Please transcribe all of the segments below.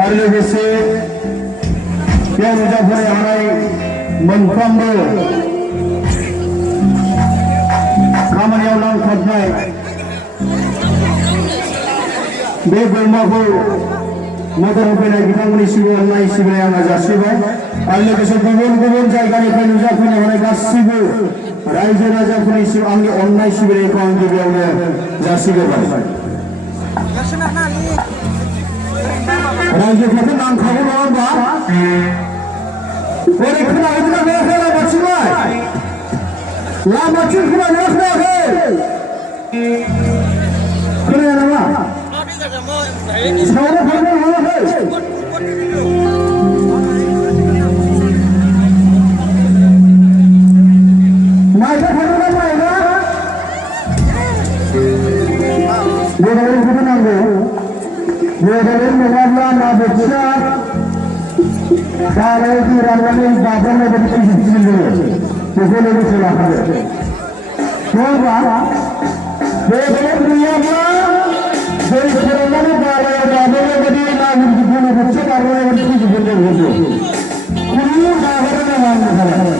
आरो लोगोसे बेयाव नुजाफैनो हानाय मोनफ्रोमबो खामानियाव नांथाबनाय बे बोरमाखौ मदद होफैनाय बिथांमोननिसिमबो अननाय सिबिनाय आङो जासिबाय आरो लोगोसे गुबुन गुबुन जायगानिफ्राय नुजाफैनो हानाय गासिबो रायजो राजाफोरनिसिम आंनि अननाय सिबिनायखौ आं गिबियावनो जासिग्रोबाय रायजोफोरखौ नांखागौ नङा होनबा ओरै खोनाहैदोंना खोनायाखै लामाथिंलाय लामाथिं खोनादोंना खोनायाखै खोनाया नामा सावना थांनो हायाखै माइका थांनो माइका बेबायदिखौबो नांगौ बेबायदि नङाब्ला ना बोथिया दालायदि राननानै बाब्रानाय बायदि खिजिखिजि जोङो बेखौ लोगोसे लाफायो नङा होनबा बेबायदि गैयाब्ला दै फोराननानै दालायाव बाब्रानाय बायदि ना गुबुन बोथिया बाब्रानाय बायदि खिजिखिजि जोङो खुनु नागारनो नाङा आंनो थाखाय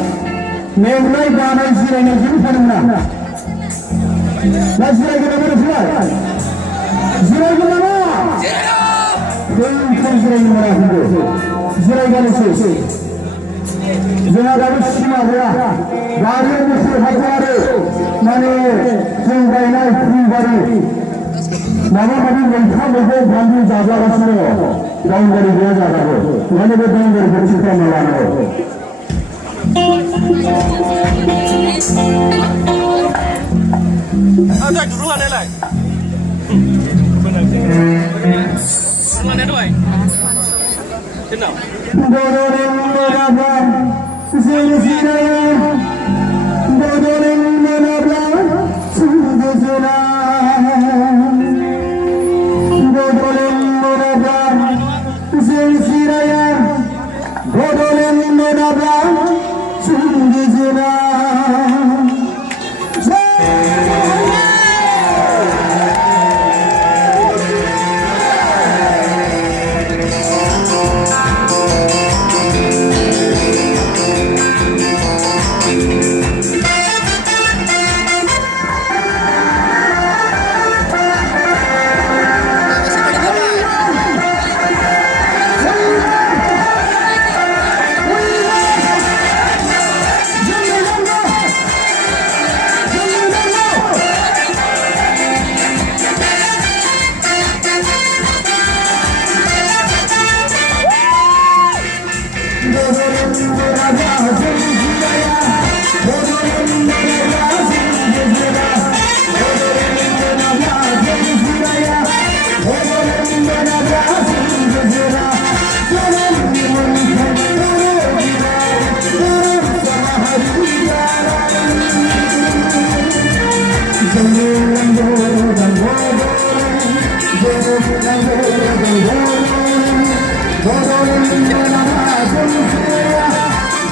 मेंनाय बानाय जिरायनाय जेबो थानो मोना दा जिरायगोन नामा नोंसोरलाय जिरायगोन नामा जों जिरायनो मोनाखैबो जिरायगानोसै जोंहा दाबो सिमा गैया गारियाव बोसोर हाजार माने जों गायनाय फुलबारि माबा माबि मैथा मैगं बानलु जाजागासिनो दङ गावनि गारि गैया जाजाबो ओंखायनो बे गावनि गारिखौ थि खालामना लानांगौ Ada dulu ada lah. Mana doai? Kenal. Bodorin menabrak zilzilaya, bodorin menabrak zilzilaya, bodorin menabrak zilzilaya, bodorin menabrak zilzilaya.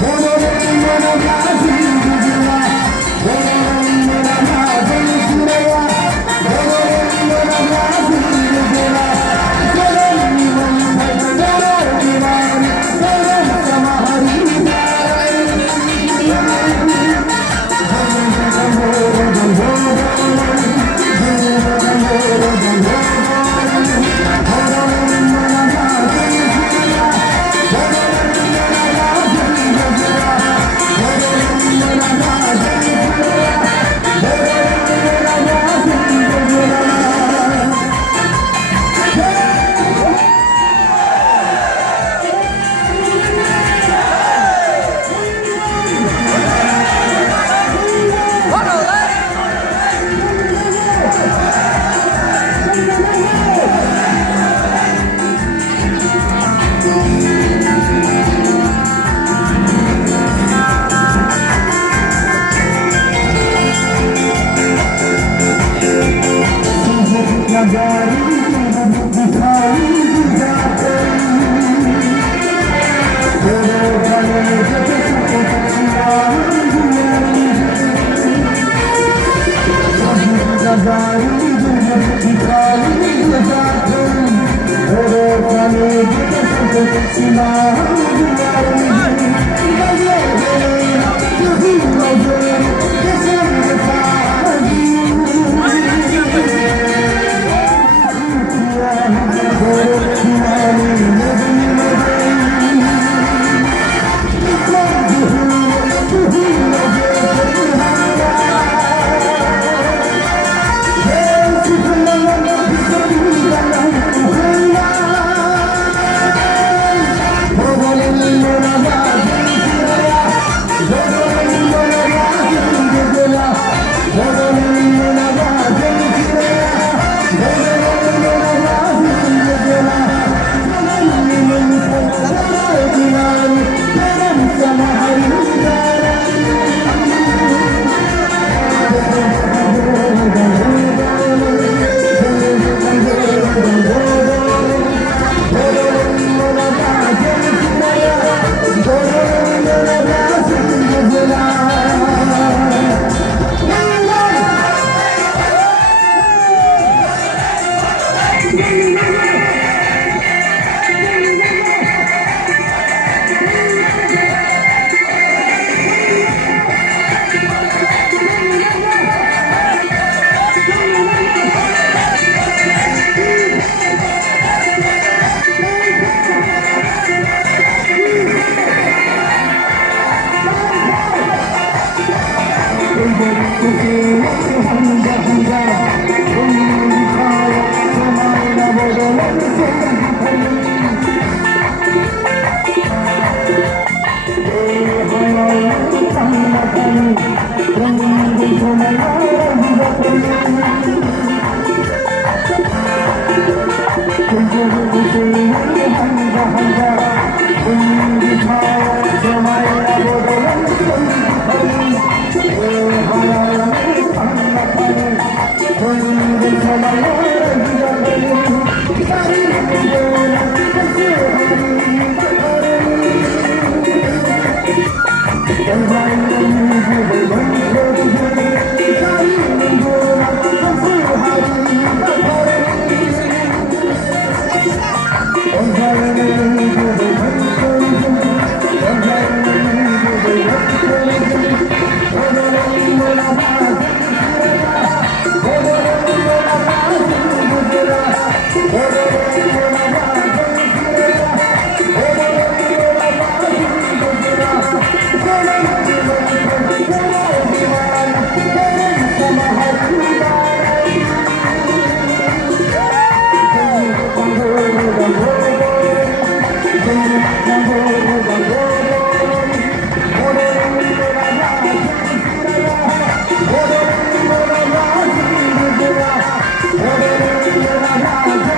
Bodorin Jai